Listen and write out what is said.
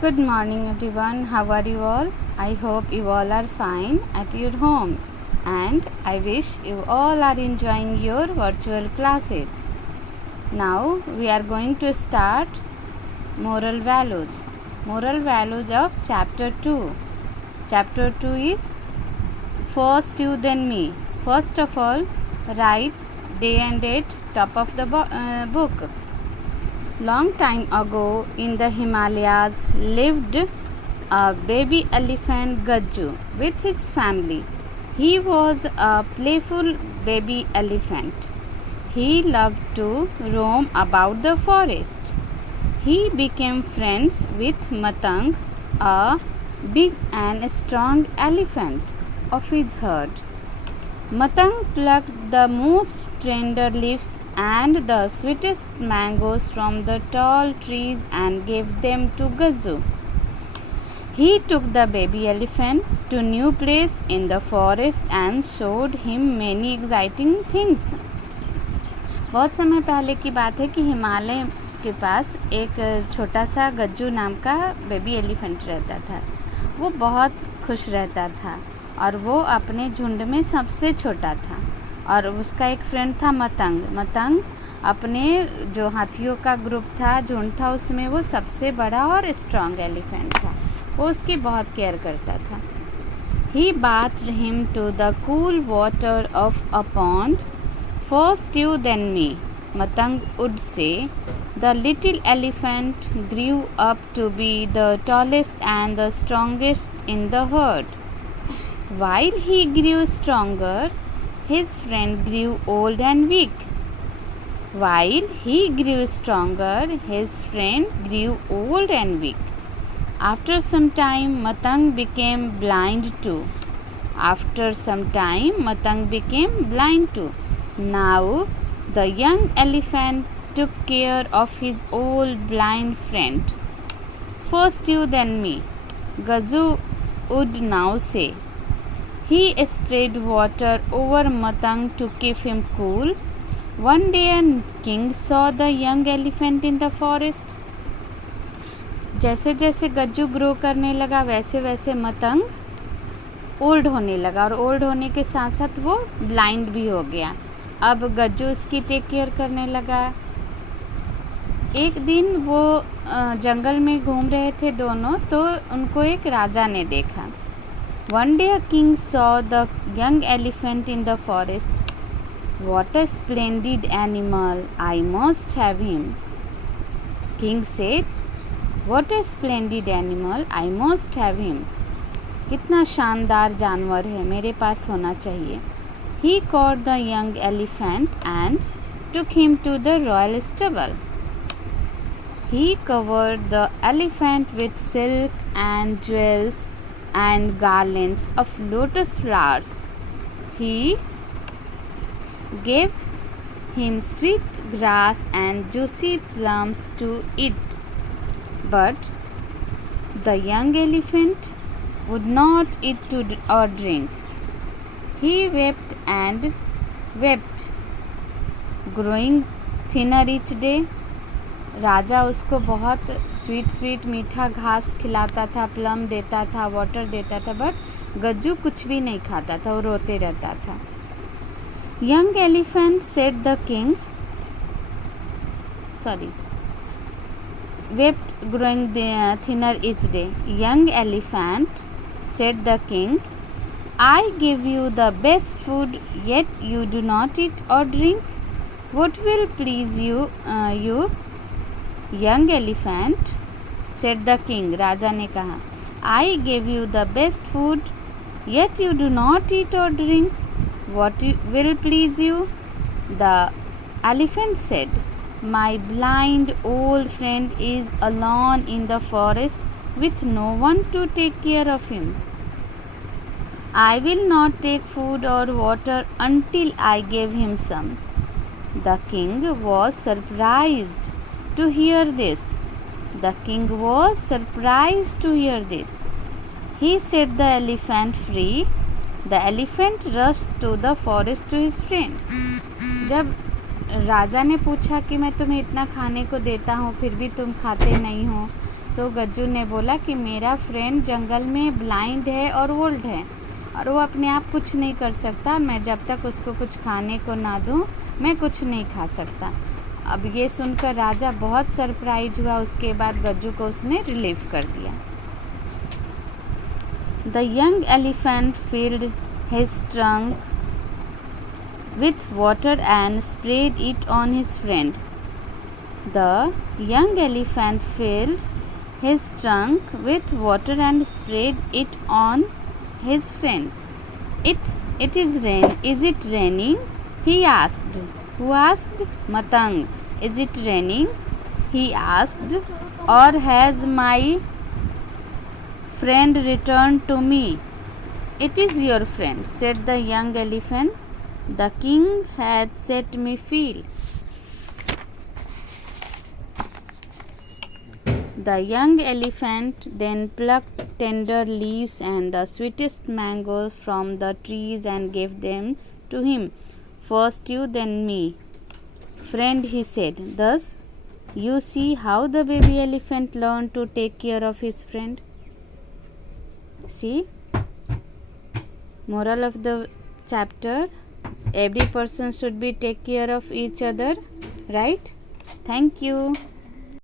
Good morning everyone. How are you all? I hope you all are fine at your home and I wish you all are enjoying your virtual classes. Now we are going to start moral values. Moral values of chapter 2. Chapter 2 is First You Then Me. First of all, write day and date top of the book. Long time ago in the Himalayas lived a baby elephant Gajju with his family. He was a playful baby elephant. He loved to roam about the forest. He became friends with Matang, a big and strong elephant of his herd. Matang plucked the most tender leaves and the sweetest mangoes from the tall trees and gave them to Gajju. He took the baby elephant to a new place in the forest and showed him many exciting things. बहुत समय पहले की बात है कि हिमालय के पास एक छोटा सा गज्जू नाम का बेबी एलिफेंट रहता था. वो बहुत खुश रहता था और वो अपने झुंड में सबसे छोटा था और उसका एक फ्रेंड था मतंग. मतंग अपने जो हाथियों का ग्रुप था, झुंड था, उसमें वो सबसे बड़ा और स्ट्रॉन्ग एलिफेंट था. वो उसकी बहुत केयर करता था. ही bathed him to the cool water of a pond. First you then me, Matang would say. The little elephant grew up to be the tallest and the strongest in the herd. While he grew stronger, his friend grew old and weak. While he grew stronger, his friend grew old and weak. After some time, Matang became blind too. After some time, Matang became blind too. Now, the young elephant took care of his old blind friend. First you, then me, Gajju would now say. He sprayed water over Matang to keep him cool. One day a king saw the young elephant in the forest. जैसे जैसे Gajju grow करने लगा वैसे वैसे Matang old होने लगा और old होने के साथ साथ वो ब्लाइंड भी हो गया. अब गज्जू उसकी टेक केयर करने लगा. एक दिन वो जंगल में घूम रहे थे दोनों, तो उनको एक राजा ने देखा. One day a king saw the young elephant in the forest. What a splendid animal! I must have him. King said, What a splendid animal! I must have him. कितना शानदार जानवर है, मेरे पास होना चाहिए. He caught the young elephant and took him to the royal stable. He covered the elephant with silk and jewels and garlands of lotus flowers. He gave him sweet grass and juicy plums to eat. But the young elephant would not eat or drink. He wept and wept, growing thinner each day. राजा उसको बहुत sweet मीठा घास खिलाता था, plum देता था, water देता था, बट गज्जू कुछ भी नहीं खाता था, वो रोते रहता था. Young elephant said the king wept growing thinner each day. Young elephant said the king, I give you the best food, yet you do not eat or drink. What will please you? Young elephant said the king. राजा ने कहा, I gave you the best food, yet you do not eat or drink. What will please you? The elephant said, My blind old friend is alone in the forest with no one to take care of him. I will not take food or water until I gave him some. The king was surprised to hear this. The king was surprised to hear this. He set the elephant free. The elephant rushed to the forest to his friend. जब राजा ने पूछा कि मैं तुम्हें इतना खाने को देता हूँ फिर भी तुम खाते नहीं हो, तो गज्जू ने बोला कि मेरा फ्रेंड जंगल में ब्लाइंड है और ओल्ड है और वो अपने आप कुछ नहीं कर सकता। मैं जब तक उसको कुछ खाने को ना दूँ मैं कुछ नहीं खा सकता। अब ये सुनकर राजा बहुत सरप्राइज हुआ। उसके बाद गज्जू को उसने रिलीव कर दिया। The young elephant field his trunk with water and spread it on his friend. The young elephant filled his trunk with water and spread it on his friend. Is it raining? He asked. Who asked? Matang. Is it raining? He asked. Or has my friend returned to me? It is your friend, said the young elephant. The king had set me free. The young elephant then plucked tender leaves and the sweetest mangoes from the trees and gave them to him. First you, then me. Friend, he said. Thus, you see how the baby elephant learned to take care of his friend. See? Moral of the chapter: every person should be take care of each other, right? Thank you.